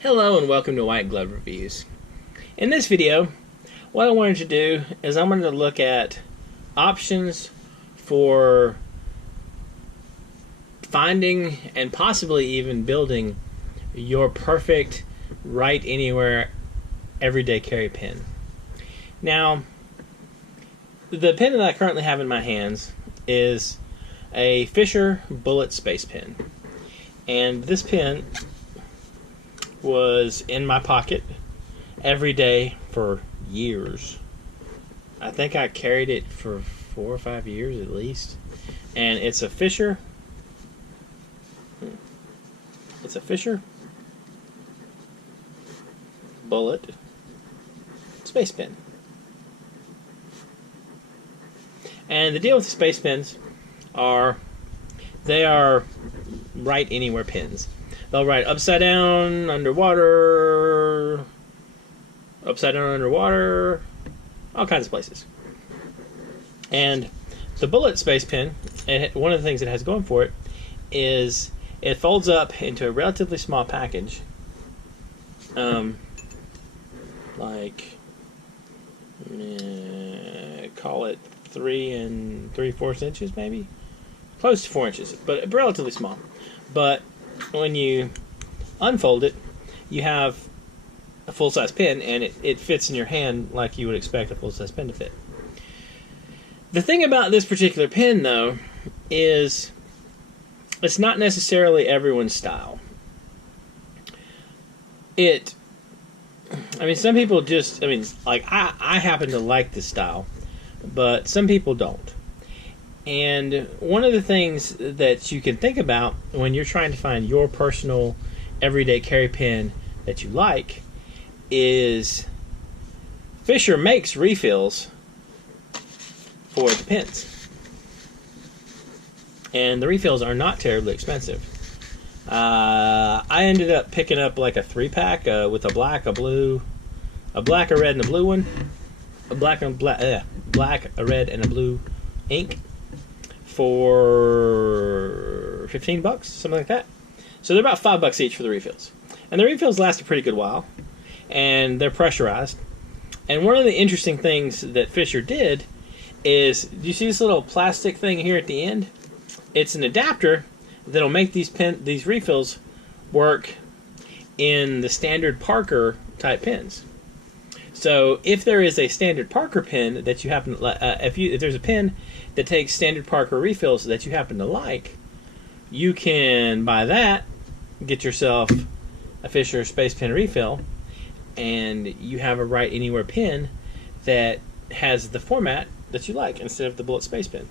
Hello and welcome to White Glove Reviews. In this video, what I wanted to do is I wanted to look at options for finding and possibly even building your perfect write anywhere everyday carry pen. Now, the pen that I currently have in my hands is a Fisher Bullet Space Pen, and this pen was in my pocket every day for years. I think I carried it for 4 or 5 years at least. And it's a Fisher Bullet Space Pen. And the deal with the space pens are they are write anywhere pens. They'll write upside down, underwater, all kinds of places. And the Bullet Space Pen, one of the things it has going for it is it folds up into a relatively small package, call it 3 3/4 inches, maybe close to 4 inches, but relatively small. But when you unfold it, you have a full-size pen, and it fits in your hand like you would expect a full-size pen to fit. The thing about this particular pen, though, is it's not necessarily everyone's style. Some people just, I happen to like this style, but some people don't. And one of the things that you can think about when you're trying to find your personal everyday carry pen that you like is Fisher makes refills for the pens. And the refills are not terribly expensive. I ended up picking up like a 3-pack with a black, a blue, a black, a red, and a blue one. A black, a red, and a blue ink for $15, something like that. So they're about $5 each for the refills. And the refills last a pretty good while, and they're pressurized. And one of the interesting things that Fisher did is, do you see this little plastic thing here at the end? It's an adapter that'll make these refills work in the standard Parker type pens. So if there is a standard Parker pen that you happen to, if there's a pen that takes standard Parker refills that you happen to like, you can buy that, get yourself a Fisher Space Pen refill, and you have a write anywhere pen that has the format that you like instead of the Bullet Space Pen.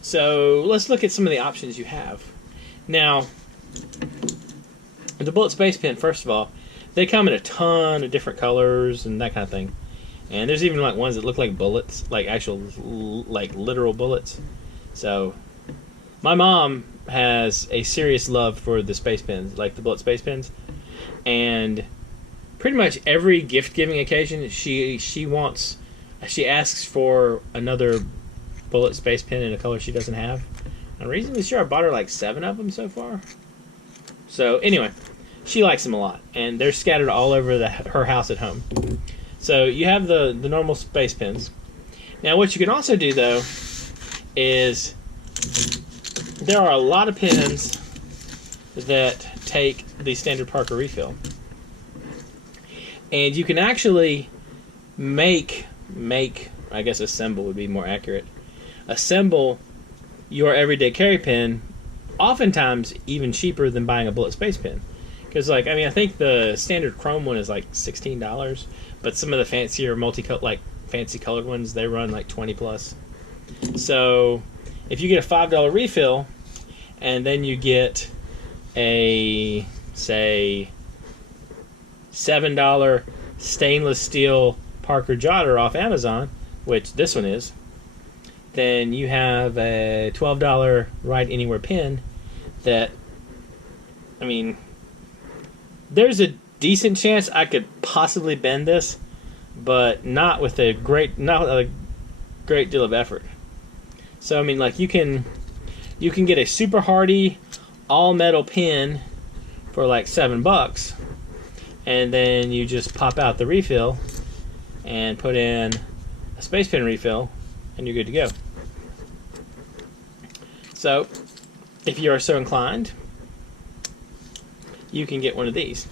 So let's look at some of the options you have. Now, the Bullet Space Pen, first of all, they come in a ton of different colors and that kind of thing. And there's even like ones that look like bullets, like actual, like literal bullets. So my mom has a serious love for the space pens, like the Bullet Space Pens. And pretty much every gift-giving occasion, she asks for another Bullet Space Pen in a color she doesn't have. I'm reasonably sure I bought her like 7 of them so far. So anyway, she likes them a lot, and they're scattered all over her house at home. So you have the normal space pens. Now what you can also do, though, is there are a lot of pens that take the standard Parker refill. And you can actually I guess assemble would be more accurate, assemble your everyday carry pen, oftentimes even cheaper than buying a Bullet Space Pen. Because, I think the standard chrome one is like $16, but some of the fancier fancy colored ones, they run like 20 plus. So if you get a $5 refill, and then you get a, say, $7 stainless steel Parker Jotter off Amazon, which this one is, then you have a $12 write anywhere pen that, there's a decent chance I could possibly bend this, but not with a great deal of effort. So you can get a super hardy all metal pen for like $7, and then you just pop out the refill and put in a space pen refill, and you're good to go. So if you are so inclined, you can get one of these.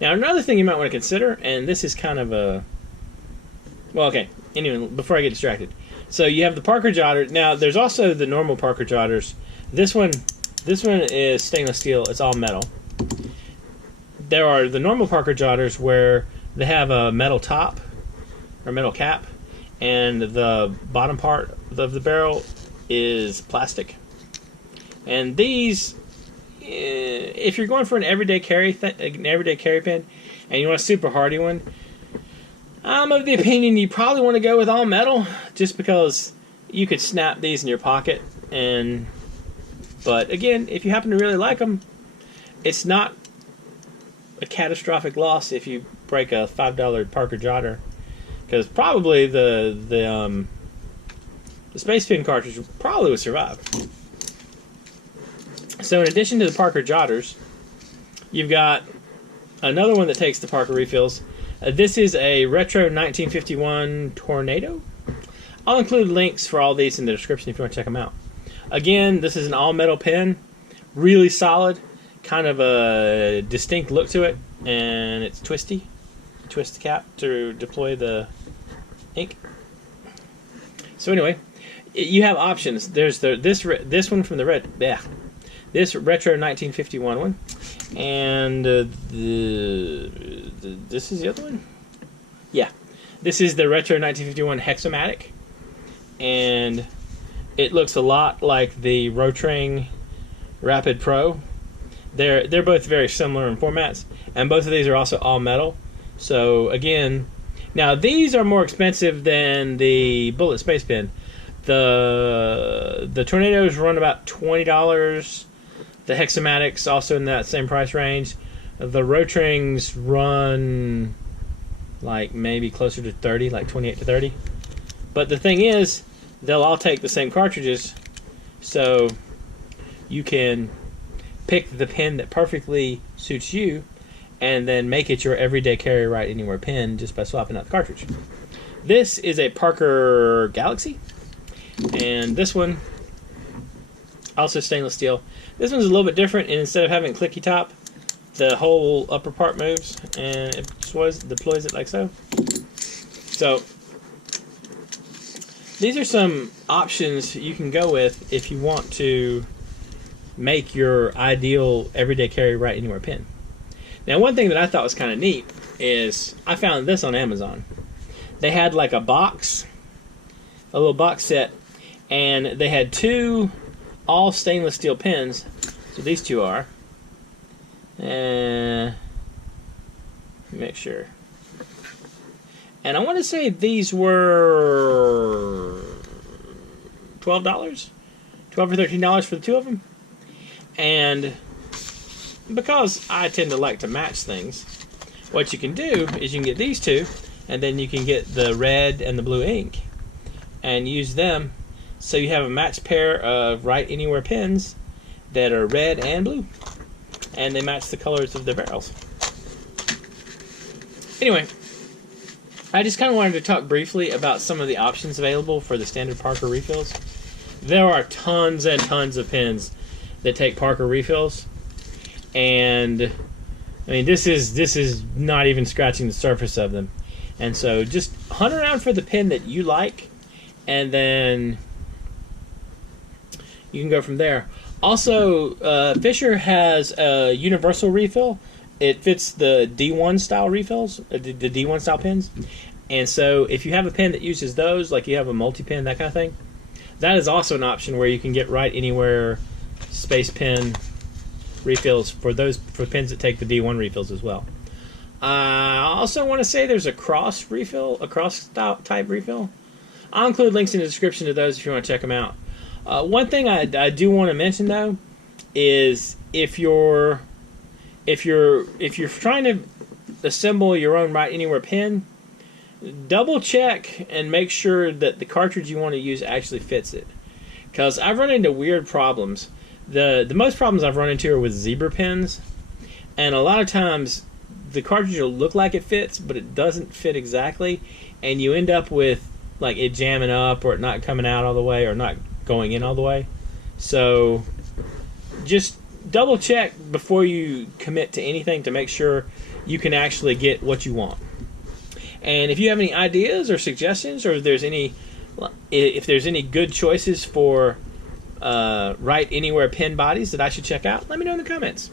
Now, another thing you might want to consider, and this is kind of a... Well, okay. Anyway, before I get distracted. So you have the Parker Jotter. Now, there's also the normal Parker Jotters. This one is stainless steel. It's all metal. There are the normal Parker Jotters where they have a metal top or metal cap, and the bottom part of the barrel is plastic. And these, if you're going for an everyday carry pen, and you want a super hardy one, I'm of the opinion you probably want to go with all metal, just because you could snap these in your pocket. But again, if you happen to really like them, it's not a catastrophic loss if you break a $5 Parker Jotter, because probably the space pen cartridge probably would survive. So in addition to the Parker Jotters, you've got another one that takes the Parker refills. This is a Retro 1951 Tornado. I'll include links for all these in the description if you want to check them out. Again, this is an all-metal pen. Really solid. Kind of a distinct look to it. And it's twisty. Twist the cap to deploy the ink. So anyway, you have options. There's this one from the this Retro 1951 one, and this is the other one. Yeah, this is the Retro 1951 Hexomatic, and it looks a lot like the Rotring Rapid Pro. They're both very similar in formats, and both of these are also all metal. So again, now these are more expensive than the Bullet Space Pen. The Tornadoes run about $20. The Hexomatics also in that same price range. The Rotrings run like maybe closer to 30, like 28 to 30. But the thing is, they'll all take the same cartridges, so you can pick the pen that perfectly suits you and then make it your everyday carry right anywhere pen just by swapping out the cartridge. This is a Parker Galaxy, and this one also stainless steel. This one's a little bit different, and instead of having clicky top, the whole upper part moves and it deploys it like so. So these are some options you can go with if you want to make your ideal everyday carry right anywhere pen. Now, one thing that I thought was kind of neat is I found this on Amazon. They had like a little box set, and they had two all stainless steel pens. So these two are. Make sure. And I want to say these were $12, $12 or $13 for the two of them. And because I tend to like to match things, what you can do is you can get these two, and then you can get the red and the blue ink and use them, so you have a matched pair of Write Anywhere pens that are red and blue, and they match the colors of the barrels. Anyway, I just kind of wanted to talk briefly about some of the options available for the standard Parker refills. There are tons and tons of pens that take Parker refills, and I mean this is not even scratching the surface of them. And so just hunt around for the pen that you like, and then you can go from there. Also, Fisher has a universal refill. It fits the D1 style refills, the D1 style pens. And so if you have a pen that uses those, like you have a multi-pen, that kind of thing, that is also an option where you can get Write Anywhere space pen refills for pens that take the D1 refills as well. I also want to say there's a cross style type refill. I'll include links in the description to those if you want to check them out. One thing I do want to mention though is if you're trying to assemble your own Write Anywhere pen, double check and make sure that the cartridge you want to use actually fits it. Because I've run into weird problems. The most problems I've run into are with zebra pens, and a lot of times the cartridge will look like it fits, but it doesn't fit exactly, and you end up with like it jamming up or it not coming out all the way or not going in all the way. So just double check before you commit to anything to make sure you can actually get what you want. And if you have any ideas or suggestions, or if there's any good choices for Write Anywhere pen bodies that I should check out, let me know in the comments.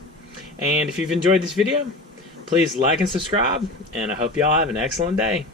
And if you've enjoyed this video, please like and subscribe, and I hope y'all have an excellent day.